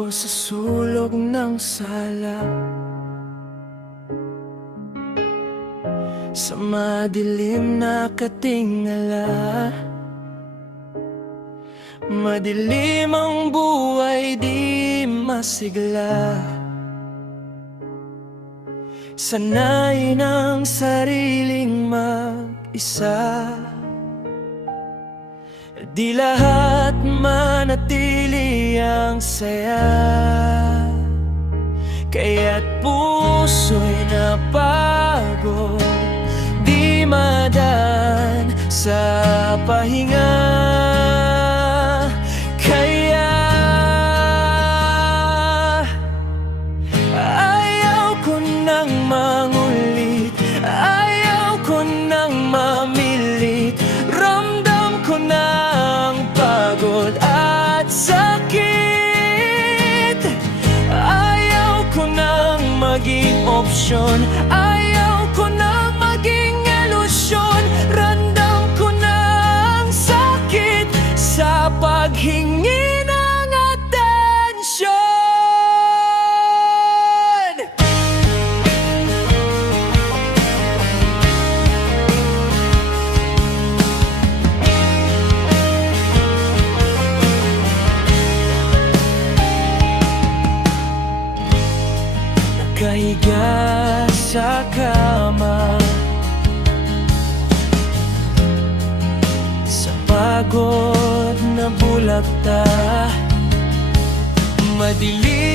ako sa sulok ng sala, sa madilim na katingala. Madilim ang buhay, di masigla. Sanay ng sariling mag-isa, di lahat manatili ang saya. Kaya't puso'y napagod, di madan sa pahinga. Kaya ayaw ko nang mangulit, ayaw ko nang mamilit. Ramdam ko na ang pagod at sakit. Ayaw ko nang maging opsyon, ayaw ko nang maging ilusyon. Ramdam ko na ang sakit sa paghingi ng atensyon. Nakahiga sa kama, sa pagod na bulagta. Madilim